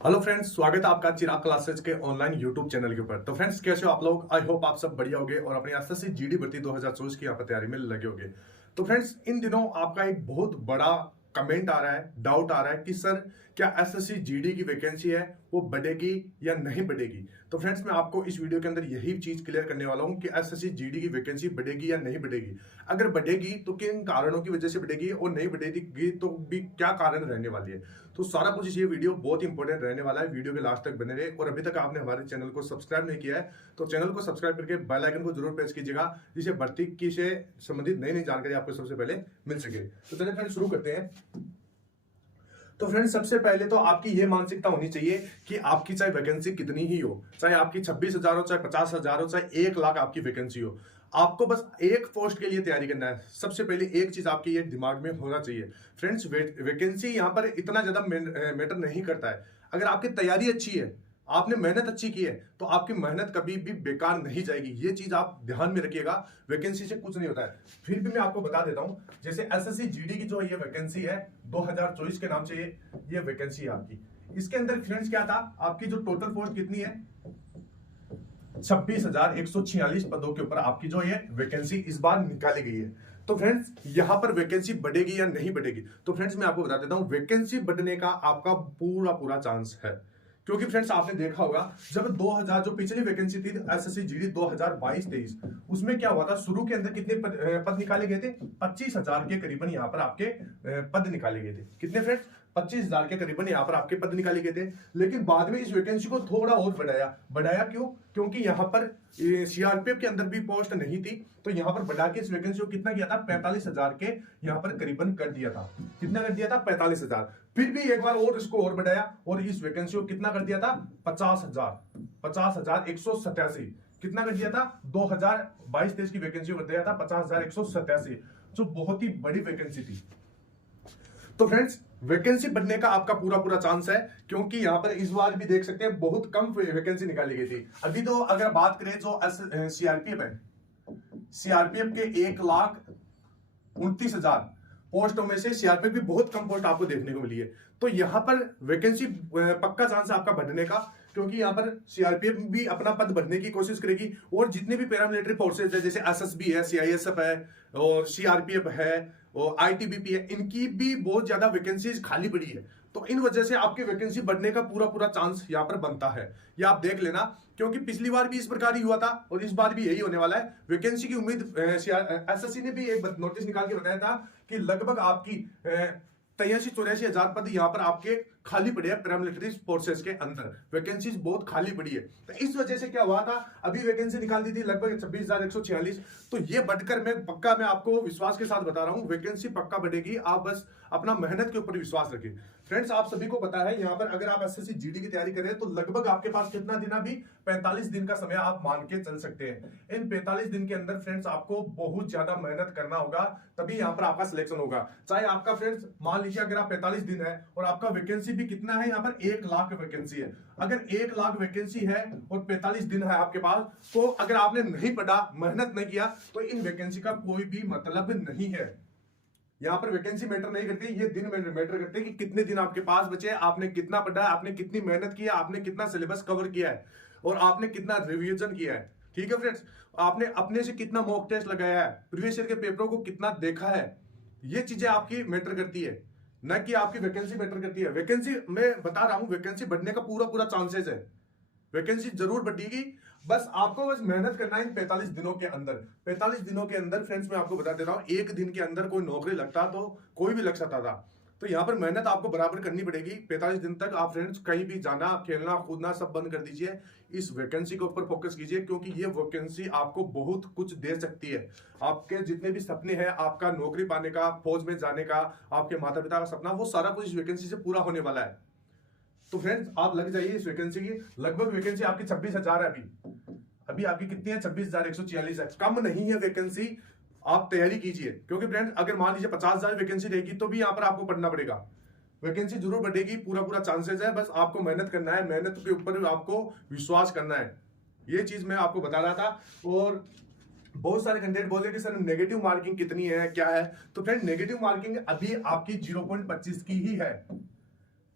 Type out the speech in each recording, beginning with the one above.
Hello friends, स्वागत है आपका चिराग क्लासेज के ऑनलाइन यूट्यूब चैनल के ऊपर। तो फ्रेंड्स, कैसे हो आप लोग? आई होप आप सब बढ़िया होगे और अपनी एसएससी जीडी भर्ती 2024 की यहाँ पर तैयारी में लगे होगे। तो फ्रेंड्स, इन दिनों आपका एक बहुत बड़ा कमेंट आ रहा है, डाउट आ रहा है कि सर क्या एसएससी जीडी की वैकेंसी है वो बढ़ेगी या नहीं बढ़ेगी। तो फ्रेंड्स, मैं आपको इस वीडियो के अंदर यही चीज क्लियर करने वाला हूं कि एसएससी जीडी की वैकेंसी बढ़ेगी या नहीं बढ़ेगी। अगर बढ़ेगी तो किन कारणों की वजह से बढ़ेगी और नहीं बढ़ेगी तो भी क्या कारण रहने वाली है। तो सारा कुछ ये वीडियो बहुत इंपॉर्टेंट रहने वाला है। वीडियो के लास्ट तक बने रहे और अभी तक आपने हमारे चैनल को सब्सक्राइब नहीं किया है तो चैनल को सब्सक्राइब करके बेल आइकन को जरूर प्रेस कीजिएगा, जिससे भर्ती की से संबंधित नई नई जानकारी आपको सबसे पहले मिल सके। तो चलिए फ्रेंड्स, शुरू करते हैं। तो फ्रेंड्स, सबसे पहले तो आपकी ये मानसिकता होनी चाहिए कि आपकी चाहे वैकेंसी कितनी ही हो, चाहे आपकी 26,000 हो, चाहे 50,000 हो, चाहे 1 लाख आपकी वैकेंसी हो, आपको बस एक पोस्ट के लिए तैयारी करना है। सबसे पहले एक चीज आपकी ये दिमाग में होना चाहिए फ्रेंड्स, वैकेंसी यहां पर इतना ज्यादा मैटर नहीं करता है। अगर आपकी तैयारी अच्छी है, आपने मेहनत अच्छी की है, तो आपकी मेहनत कभी भी बेकार नहीं जाएगी। ये चीज आप ध्यान में रखिएगा। वैकेंसी से कुछ नहीं होता है। फिर भी मैं आपको बता देता हूं, जैसे एसएससी जीडी की जो ये वैकेंसी है 2024 के नाम से ये वैकेंसी है आपकी। इसके अंदर फ्रेंड्स क्या था, आपकी जो टोटल पोस्ट कितनी है 26,146 पदों के ऊपर आपकी जो ये वैकेंसी इस बार निकाली गई है। तो फ्रेंड्स, यहां पर वैकेंसी बढ़ेगी या नहीं बढ़ेगी, तो फ्रेंड्स मैं आपको बता देता हूं, वैकेंसी बढ़ने का आपका पूरा पूरा चांस है। क्योंकि फ्रेंड्स, आपने देखा होगा जब 2000 जो पिछली वैकेंसी थी एसएससी जीडी 2022-23, उसमें क्या हुआ था, शुरू के अंदर कितने पद निकाले गए थे? 25,000 के करीबन यहां पर आपके पद निकाले गए थे। कितने फ्रेंड्स? 25,000 के करीबन यहां पर आपके पद निकाले गए थे। लेकिन बाद में इस वैकेंसी को थोड़ा और बढ़ाया क्यों? क्योंकि यहां पर सीआरपीएफ के अंदर भी पोस्ट नहीं थी, तो यहां पर बढ़ा के इस वैकेंसी को कितना किया था? 45,000 के यहां पर करीबन कर दिया था। कितना कर दिया था? 45,000। फिर भी एक बार और इसको और बढ़ाया और इस वैकेंसी को कितना कर दिया था? 50,187। कितना कर दिया था? 2022-23 की वैकेंसी कर दिया था 50,187, जो बहुत ही बड़ी वैकेंसी थी। तो फ्रेंड्स, वैकेंसी बढ़ने का आपका पूरा पूरा चांस है, क्योंकि यहां पर इस बार भी देख सकते हैं बहुत कम वैकेंसी निकाली गई थी। अभी तो अगर बात करें जो सीआरपीएफ है, सीआरपीएफ के 1,29,000 पोस्टों में से सीआरपीएफ भी बहुत कम पोस्ट आपको देखने को मिली है। तो यहां पर वैकेंसी पक्का चांस है आपका बढ़ने का, क्योंकि यहां पर सीआरपीएफ भी अपना पद भरने की कोशिश करेगी और जितने भी पैरामिलिट्री फोर्सेज है, जैसे एसएसबी है, सीआईएसएफ है और सीआरपीएफ है और आईटीबीपी है, इनकी भी बहुत ज्यादा वैकेंसीज खाली पड़ी है। तो इन वजह से आपकी वैकेंसी बढ़ने का पूरा पूरा चांस यहां पर बनता है। ये आप देख लेना, क्योंकि पिछली बार भी इस प्रकार ही हुआ था और इस बार भी यही होने वाला है। वैकेंसी की उम्मीद एसएससी ने भी एक नोटिस निकाल के बताया था कि लगभग आपकी 83-84 पद यहां पर आपके खाली पड़े हैं पैरामिलिट्री फोर्सेस के अंदर। वैकेंसीज बहुत खाली पड़ी है, तो इस वजह से क्या हुआ था, अभी वैकेंसी निकाल दी थी लगभग 26,146। तो ये बढ़कर मैं आपको विश्वास के साथ बता रहा हूं, वैकेंसी पक्का बढ़ेगी। आप बस अपना मेहनत के ऊपर विश्वास रखें। फ्रेंड्स, आप सभी को पता है यहां पर अगर आप एसएससी जीडी की तैयारी करें तो लगभग आपके पास कितना दिन, अभी 45 दिन का समय आप मान के चल सकते हैं। इन 45 दिन के अंदर फ्रेंड्स आपको बहुत ज्यादा मेहनत करना होगा, तभी यहां पर आपका सिलेक्शन होगा। चाहे आपका फ्रेंड्स मान लीजिए अगर आप 45 दिन है और आपका वैकेंसी भी कितना है, यहां पर 1 लाख वैकेंसी है। अगर 1 लाख वैकेंसी है और 45 दिन है आपके पास, तो अगर आपने नहीं पढ़ा, मेहनत नहीं किया, तो इन वैकेंसी का कोई भी मतलब नहीं है। यहां पर वैकेंसी मैटर नहीं करती, ये दिन मैटर करते हैं कि कितने दिन आपके पास बचे, आपने कितना पढ़ा, आपने कितनी मेहनत किया, आपने कितना सिलेबस कवर किया है और आपने कितना रिवीजन किया है। ठीक है फ्रेंड्स, आपने अपने से कितना मॉक टेस्ट लगाया है, प्रीवियस ईयर के पेपरों को कितना देखा है। ये चीजें आपकी मैटर करती है, न कि आपकी वैकेंसी मैटर करती है। वैकेंसी मैं बता रहा हूं, वैकेंसी बढ़ने का पूरा पूरा चांसेस है। वैकेंसी जरूर बढ़ेगी, बस आपको बस मेहनत करना है इन 45 दिनों के अंदर। 45 दिनों के अंदर फ्रेंड्स मैं आपको बता दे रहा हूं, एक दिन के अंदर कोई नौकरी लगता तो कोई भी लग सकता था। तो यहां पर मेहनत आपको बराबर करनी पड़ेगी। 45 दिन तक आप फ्रेंड्स कहीं भी जाना, खेलना कूदना सब बंद कर दीजिए। इस वैकेंसी के ऊपर फोकस कीजिए, क्योंकि ये वैकेंसी आपको बहुत कुछ दे सकती है। आपके जितने भी सपने हैं, आपका नौकरी पाने का, फौज में जाने का, आपके माता पिता का सपना, वो सारा कुछ इस वैकेंसी से पूरा होने वाला है। तो फ्रेंड्स, आप लग जाइए इस वैकेंसी की। लगभग वैकेंसी आपकी 26,000 है। अभी आपकी कितनी है? 26,146 है। कम नहीं है वैकेंसी। आप तैयारी कीजिए, क्योंकि फ्रेंड्स अगर मान लीजिए 50,000 वैकेंसी रहेगी तो भी यहां पर आपको पढ़ना पड़ेगा। वैकेंसी जरूर बढ़ेगी, पूरा पूरा चांसेस है। बस आपको मेहनत करना है, मेहनत के ऊपर आपको विश्वास करना है। ये चीज मैं आपको बता रहा था। और बहुत सारे कैंडिडेट बोले कि सर नेगेटिव मार्किंग कितनी है, क्या है। तो फ्रेंड, नेगेटिव मार्किंग अभी आपकी 0.25 की ही है।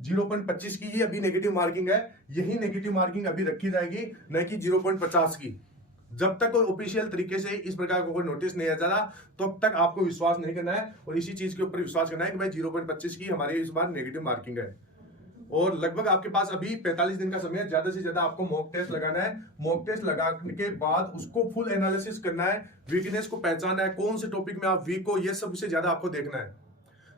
0.25 की ही अभी नेगेटिव मार्किंग है, यही नेगेटिव मार्किंग अभी रखी जाएगी, न कि 0.50 की। जब तक कोई ऑफिशियल तरीके से इस प्रकार का कोई नोटिस नहीं आ जाता तब तक आपको विश्वास नहीं करना है और इसी चीज के ऊपर विश्वास करना है कि भाई 0.25 की हमारी इस बार नेगेटिव मार्किंग है। और लगभग आपके पास अभी 45 दिन का समय है, ज्यादा से ज्यादा आपको मॉक टेस्ट लगाना है। मॉक टेस्ट लगाने के बाद उसको फुल एनालिसिस करना है, वीकनेस को पहचानना है, कौन से टॉपिक में आप वीक हो, ये सबसे ज्यादा आपको देखना है।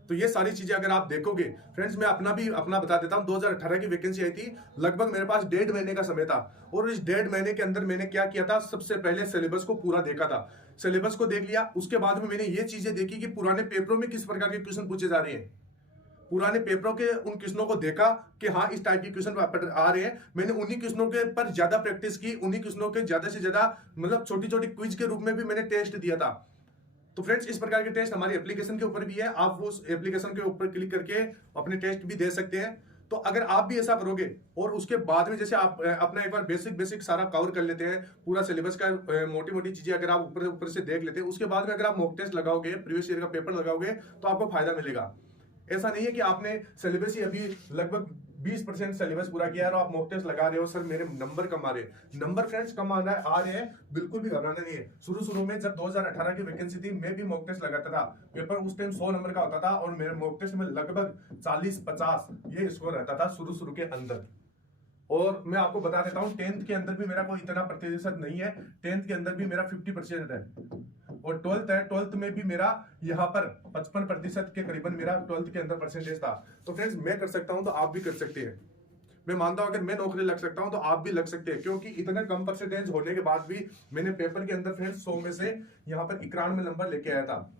तो ये सारी चीजें अगर आप देखोगे फ्रेंड्स, मैं अपना बता देता हूं। 2018 की वैकेंसी आई थी, लगभग मेरे पास 1.5 महीने का समय था और इस 1.5 महीने के अंदर मैंने क्या किया था, सबसे पहले सिलेबस को पूरा देखा था। सिलेबस को देख लिया, उसके बाद में मैंने ये चीजें देखी कि पुराने पेपरों में किस प्रकार के क्वेश्चन पूछे जा रहे हैं। पुराने पेपरों के उन क्वेश्चनों को देखा कि हाँ इस टाइप के क्वेश्चन आ रहे हैं, मैंने उन्हीं क्वेश्चनों के पर ज्यादा प्रैक्टिस की, उन्हीं क्वेश्चनों के ज्यादा से ज्यादा मतलब छोटी छोटी क्विज के रूप में भी मैंने टेस्ट दिया था। तो फ्रेंड्स, इस प्रकार के टेस्ट हमारी एप्लीकेशन के ऊपर भी है, आप उस एप्लीकेशन के ऊपर क्लिक करके अपने टेस्ट भी दे सकते हैं। तो अगर आप भी ऐसा करोगे और उसके बाद में जैसे आप अपना एक बार बेसिक सारा कवर कर लेते हैं, पूरा सिलेबस का मोटी मोटी चीजें अगर आप ऊपर से देख लेते हैं, उसके बाद में अगर आप मॉक टेस्ट लगाओगे, प्रीवियस ईयर का पेपर लगाओगे, तो आपको फायदा मिलेगा। ऐसा नहीं है कि आपने सिलेबस ही अभी लगभग 20% सिलेबस पूरा किया और आप मॉक टेस्ट लगा रहे हो, सर मेरे नंबर कम आ रहे हैं। नंबर फ्रेंड्स कम आ रहे हैं, बिल्कुल भी घबराना नहीं है। शुरू में जब 2018 की वैकेंसी थी, मैं भी मॉक टेस्ट लगाता था। पेपर उस टाइम 100 नंबर का होता था और मेरे मॉक टेस्ट में लगभग 40-50 ये स्कोर रहता था शुरू के अंदर। और मैं आपको बता देता हूं, 10th के अंदर भी मेरा कोई इतना प्रतिशत नहीं है, 10th के अंदर भी मेरा 50% है। और 12th है, 12th में भी मेरा यहाँ पर 55% के करीबन मेरा 12th के अंदर परसेंटेज था। तो फ्रेंड्स, मैं कर सकता हूं तो आप भी कर सकते हैं। मैं मानता हूं अगर मैं नौकरी लग सकता हूं तो आप भी लग सकते हैं, क्योंकि इतने कम परसेंटेज होने के बाद भी मैंने पेपर के अंदर फ्रेंड्स 100 में से यहाँ पर 91 नंबर लेके आया था।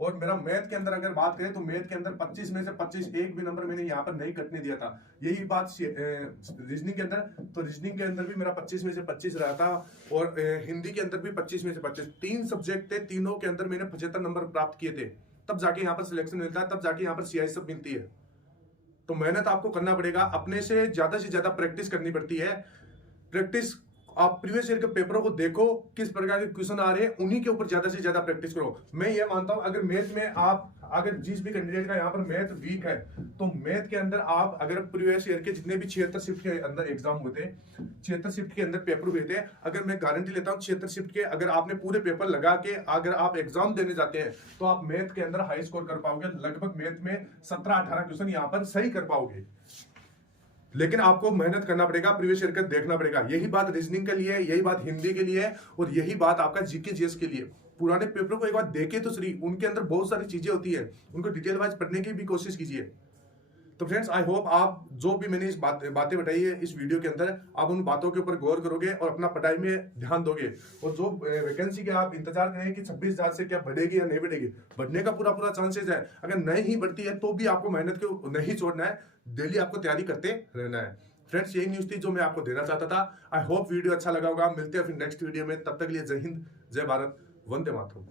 और मेरा मैथ के अंदर अगर बात करें तो मैथ के अंदर 25 में से 25 एक भी नंबर मैंने यहाँ पर नहीं कटने दिया था। यही बात रीजनिंग के अंदर, तो रीजनिंग के अंदर भी मेरा 25 में से 25 रहा था और हिंदी के अंदर भी 25 में से 25। 3 सब्जेक्ट थे, तीनों के अंदर मैंने 75 नंबर प्राप्त किए थे। तब जाके यहाँ पर सिलेक्शन मिलता है, तब जाके यहाँ पर CI सब मिलती है। तो मेहनत आपको करना पड़ेगा, अपने से ज्यादा प्रैक्टिस करनी पड़ती है। प्रैक्टिस, आप प्रीवियस ईयर के पेपरों को देखो, किस प्रकार के क्वेश्चन आ रहे हैं, उन्हीं के ऊपर ज्यादा से ज्यादा प्रैक्टिस करो। मैं ये मानता हूं अगर मैथ में आप, अगर जिस भी कैंडिडेट का यहाँ पर मैथ वीक है, तो मैथ के अंदर आप अगर प्रीवियस ईयर के जितने भी 76 शिफ्ट के अंदर एग्जाम हुए थे, 76 शिफ्ट के अंदर पेपर हुए थे, अगर मैं गारंटी लेता हूँ 76 शिफ्ट के अगर आपने पूरे पेपर लगा के अगर आप एग्जाम देने जाते हैं तो आप मैथ के अंदर हाई स्कोर कर पाओगे। लगभग मैथ में 17-18 क्वेश्चन यहाँ पर सही कर पाओगे। लेकिन आपको मेहनत करना पड़ेगा, प्रीवियस ईयर का देखना पड़ेगा। यही बात रीजनिंग के लिए है, यही बात हिंदी के लिए है और यही बात आपका जीके जीएस के लिए। पुराने पेपर को एक बार देखे तो सही, उनके अंदर बहुत सारी चीजें होती है, उनको डिटेल वाइज पढ़ने की भी कोशिश कीजिए। तो फ्रेंड्स, आई होप आप जो भी मैंने इस बातें बताई है इस वीडियो के अंदर, आप उन बातों के ऊपर गौर करोगे और अपना पढ़ाई में ध्यान दोगे। और जो वैकेंसी के आप इंतजार करें कि 26,000 से क्या बढ़ेगी या नहीं बढ़ेगी, बढ़ने का पूरा चांसेस है। अगर नहीं बढ़ती है तो भी आपको मेहनत को नहीं छोड़ना है, डेली आपको तैयारी करते रहना है। फ्रेंड्स, यही न्यूज थी जो मैं आपको देना चाहता था। आई होप वीडियो अच्छा लगा होगा। मिलते हैं फिर नेक्स्ट वीडियो में, तब तक के लिए जय हिंद, जय भारत, वंदे मातरम।